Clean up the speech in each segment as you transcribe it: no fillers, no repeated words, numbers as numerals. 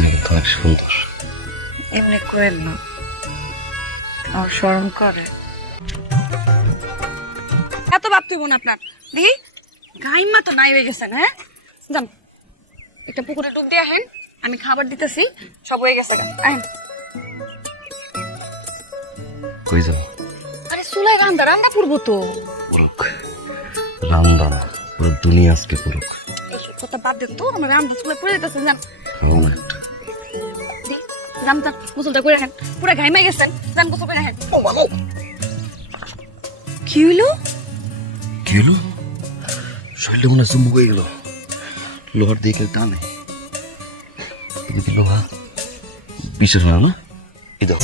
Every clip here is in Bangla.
অনেক সুন্দর। এমনি করেন না, আমার শরম করে। এত ভাব তুই বোন আপনার দি গাইমা তো নাই হয়ে গেছেন। হ্যাঁ যান একটা পুকুরে ডুব দিয়ে আহেন, আমি খাবার দিতেছি, সব হয়ে গেছে। আহেন। কই যাবো? আরে চুলাই রান্দা রান্দা পুরবো তো। পুরুক রান্দা না, পুরো দুনিয়া আজকে পুরুক। এইসব কথা বাদ দেন তো, আমার রান্দা চুলাই পড়ে যেতেছেন। যান যান যান, গোসলটা করে আহেন, পুরা ঘাইমাই গেছেন। যান গোসল করে আহেন। কি হইলো? কি হলো? শরীরটা মনে হয় চুম্বক হয়ে গেল। লোহার দিয়ে কেউ টানে। তুমি কি লোহা? বিশ্বাস না না? এই দেখো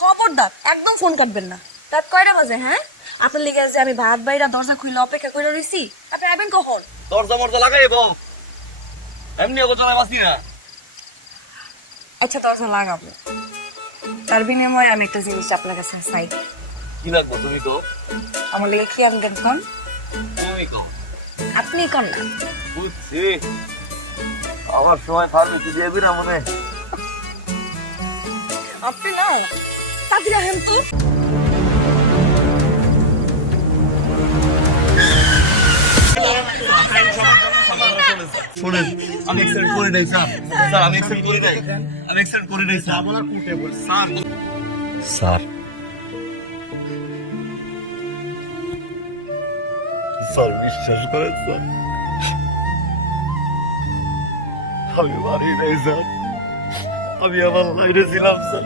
খবরদার একদম ফোন কাটবেন না। রাত কয়টা বাজে? হ্যাঁ আপনার লেগে যে আমি ভাত বাইরা দরজা খুলে অপেক্ষা করে রইছি, আপনি আবেন কখন? দরজা মরজা লাগাই বম, এমনি অবচনা বাসি না। আচ্ছা দরজা লাগাবো, তার বিনিময়ে আমি একটা জিনিস আপনার কাছে চাই। কি লাগবো তুমি তো? আমার লেগে কি আনবেন কোন? তুমি তো আপনি কোন না? বুঝছি, আমার সময় ফার্মেসি দিয়ে দিনা মনে। আপনি না তাড়াতাড়ি আহেন তো। শুনেন, আমি এক্সিডেন্ট করে নাই স্যার। স্যার আমি এক্সিডেন্ট করে নাই, আমি এক্সিডেন্ট করে নাই স্যার। আমার কোটে বল স্যার। স্যার স্যার বিশ্বাস করেন স্যার, আমি মারি নাই স্যার, আমি আমার লাইনে ছিলাম স্যার।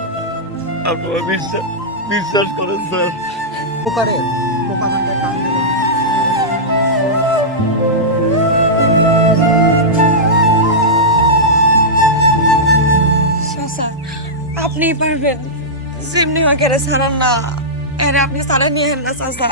আপনারা বিশ্বাস করেন স্যার। পোকারের পোকা মারতে কান দেবে। চাচা আপনি পারবেন, সিমনি মাকেরে ছাড়ান না, আরে আপনি ছাড়া নিয়ে হেন না চাচা।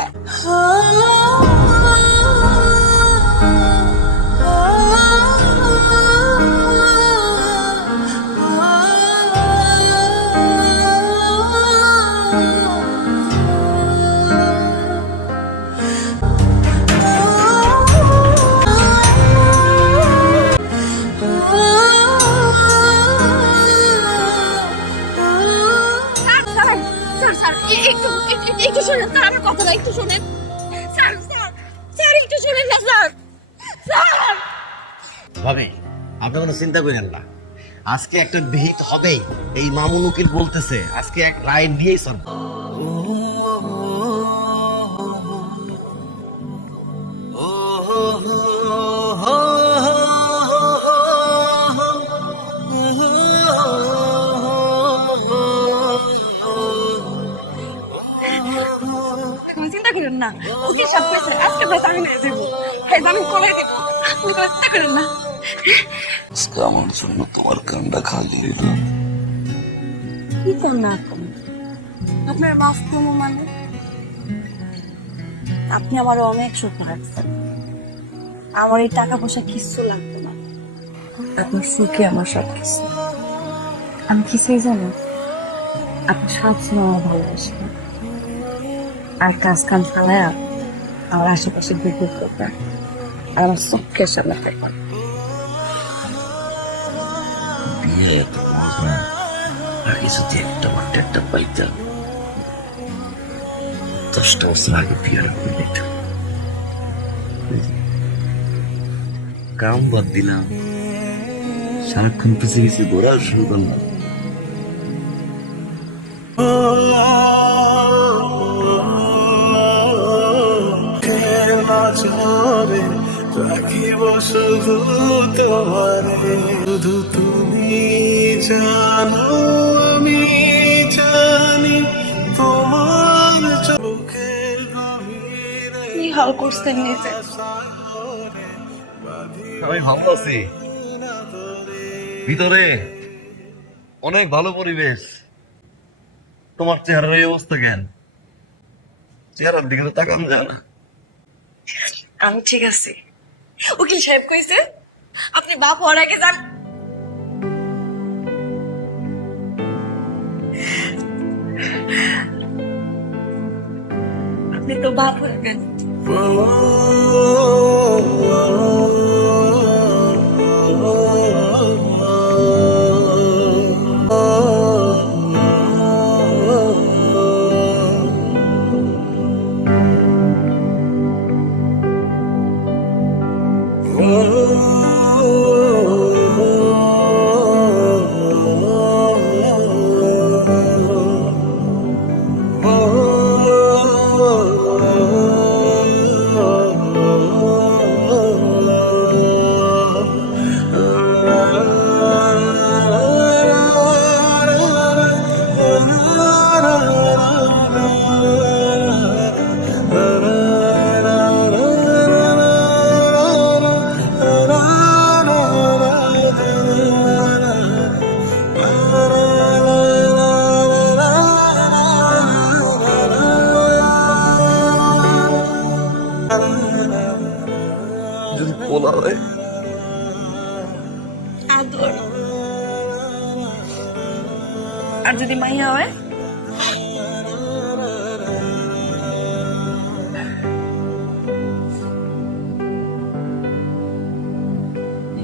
একটু শোনেন স্যার, আমার কথাটা একটু শোনেন স্যার। স্যার স্যার একটু শোনেন না স্যার। স্যার ভাবি আপনি কোনো চিন্তা করেন না, আজকে একটা বিহিত হবেই। এই মামুন উকিল বলতেছে আজকে এক রায় দিয়েই সব। কোনো চিন্তা করেন না, ওকে সব পেয়েছে আজকে বেশ আমি নিয়ে যাবো। হ্যাঁ আমি করে দেবো, আপনি কোনো চিন্তা করেন না। আজকে আমার জন্য তোমার কান্ডা খালি হইল। কি কর না আপনি, আপনার মাফ করবো মানে? আপনি আমার অনেক সুখ রাখছেন, আমার এই টাকা পয়সা কিচ্ছু লাগবে না, আপনার সুখে আমার সব কিছু। আমি কি চাই জানো? আপনি সবসময় আমার ভালোবাসবেন, আর কাজ কাম চালায় আমার আশেপাশে ঘুরঘুর করবেন, আর আমার চোখের সামনে থাকবেন। বিয়ে এত সহজ না, আগে যদি একটা মাঠে একটা পাইতাম 10টা বছর আগে বিয়ে করে নিতাম। কাম বাদ দিলাম, সারাক্ষণ পিছিয়ে পিছিয়ে ঘোরা শুরু করলাম। রাখিব শুধু তোমারে, শুধু তুমি জানো আমি জানি তোমার চোখের গভীরে। কি হাল করছেন নিজে? আমি ভালো আছি, ভিতরে অনেক ভালো পরিবেশ। তোমার চেহারার এই অবস্থা কেন? চেহারার দিকে তো তাকানো যায় না। আমি ঠিক আছি। উকিল সাহেব কইছে আপনি বাপ হওয়ার আগে যান তো ভালো হয়ে গেল। যদি পোলা হয় আদর। আর যদি মাইয়া হয়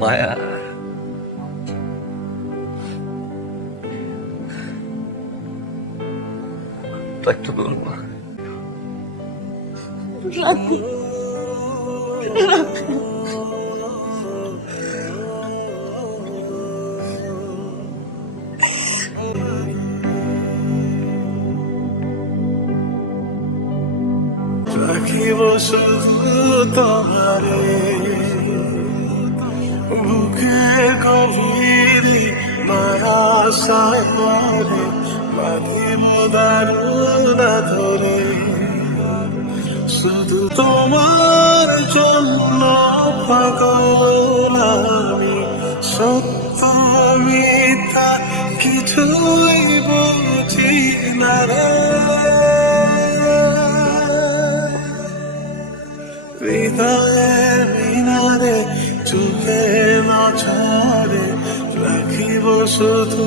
মায়া। তাই তো করুন মা। রাখিব শুধু তোমারে বুকে গভীরে মায়া সাগরে বাঁধিব দারুণা ধরে শুধু তোমার জন্য পাগল আমি সত্য মিথ্যা কিছুই বুঝি না রে হৃদয়ে মিনারে চোখে নছরে রাখিব শুধু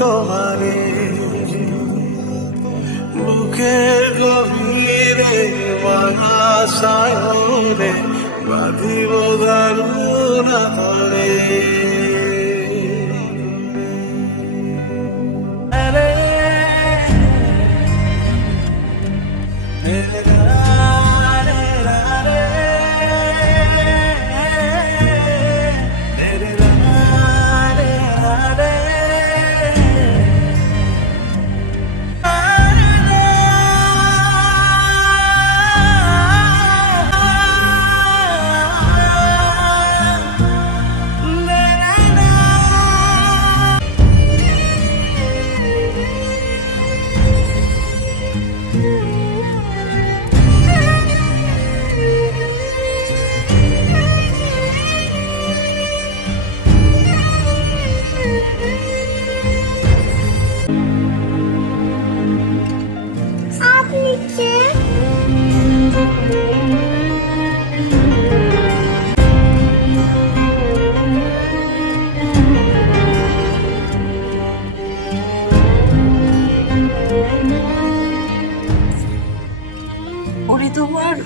তোমারে বুকে গভীরে মায়া সাগরে বাঁধিব দারুণা ধরে ওরে তোমার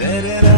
Da da da